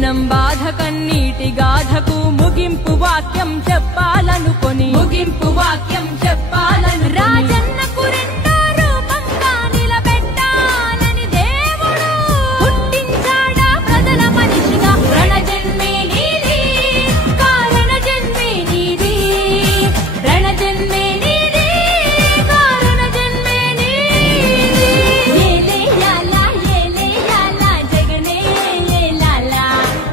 జనం బాధ కన్నీటి గాథకు ముగింపు వాక్యం చెప్పాలనుకొని రాజన్నకు రెండో రూపంగా నిలబెట్టాలని దేవుడు పుట్టించాడా ప్రజల మనిషిగా. రణజన్మే నీది, కారణ జన్మే నీది, రణజన్మే నీది, కారణ జన్మే నీది. ఏలేయాలా ఏలేయాలా జగనే ఏలాలా,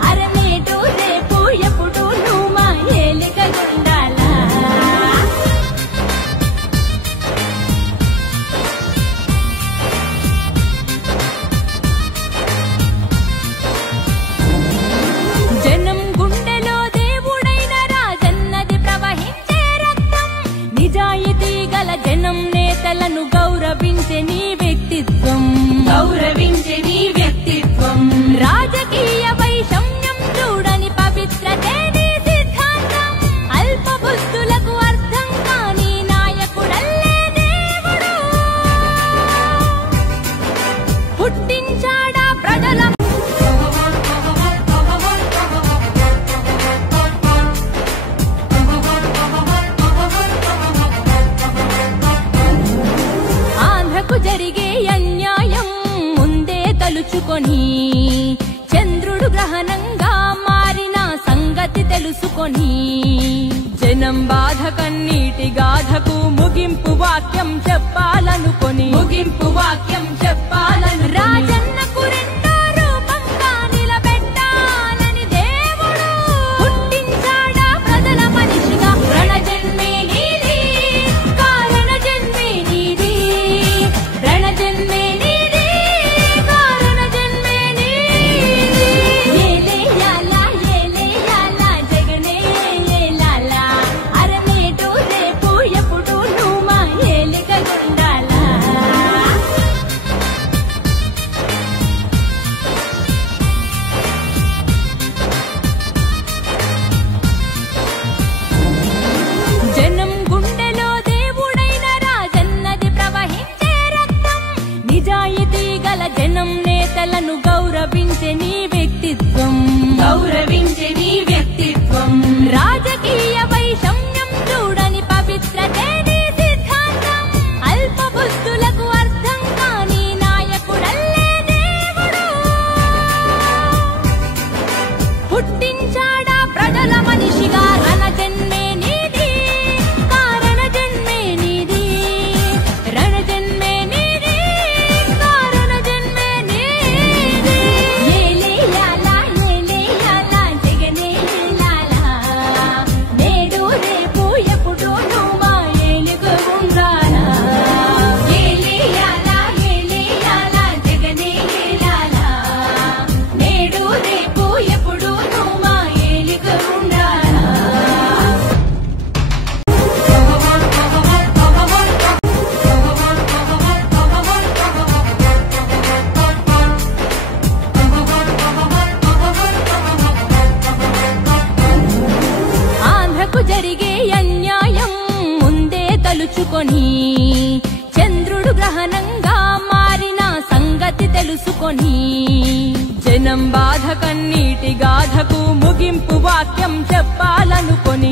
అరమేటు రేపు ఎప్పుడు నువ్వు మా ఏలికగుండాలా. జనం గుండెలో దేవుడైన రాజన్నది ప్రవహించే రక్తం. నిజాయితీ గల జనం నేతలను గౌరవించే నీ వ్యక్తిత్వం, రాజకీయ వైషమ్యం చూడని పవిత్రతే నీ సిద్ధాంతం. అల్ప బుద్ధులకు అర్థం కాని నాయకుడల్లే దేవుడు పుట్టించాడా ప్రజల. ఆంధ్రకు జరిగే అన్యాయం ముందే తలుచుకొని, చంద్రుడు గ్రహణంగా మారిన సంగతి తెలుసుకొని, జనం బాధ కన్నీటి గాథకు ముగింపు వాక్యం చెప్పాలనుకొని రాజన్నకు రెండో రూపంగా నిలబెట్టాలని దేవుడు పుట్టించాడా ప్రజల మనిషిగా. రణజన్మే నీది, కారణ జన్మే నీది, రణజన్మే నీది, కారణ జన్మే నీది. ఏలేయాలా ఏలేయాలా జగనే ఏలాలా, అరమేటు రేపు ఎప్పుడు నువ్వు మా ఏలికగుండాలా. జనం గుండెలో దేవుడైన రాజన్నది ప్రవహించే రక్తం. నిజాయితీ గల జనం నేతలను గౌరవించే నీ వ్యక్తిత్వం, రాజకీయ వైషమ్యం చూడని పవిత్రతే నీ సిద్ధాంతం. అల్ప బుద్ధులకు అర్థం కాని నాయకుడల్లే దేవుడు పుట్టించాడా ప్రజల మనిషిగా. రణజన్మే నీది, కారణ జన్మే నీది, రణజన్మే నీది, కారణ జన్మే నీది. ఏలేయాలా ఏలేయాలా జగనే ఏలాలా, నేడు రేపు ఎప్పుడు నువ్వు మా ఏలికగుండాలా. ఏలేయాలా ఏలేయాలా జగనే ఏలాలా, నేడు రేపు ఎప్పుడు నువ్వు మా ఏలికగుండాలా. ఆంధ్రకు జరిగే అన్యాయం ముందే తలుచుకొని, చంద్రుడు గ్రహణంగా మారిన సంగతి తెలుసుకొని, జనం బాధ కన్నీటి గాథకు ముగింపు వాక్యం చెప్పాలనుకొని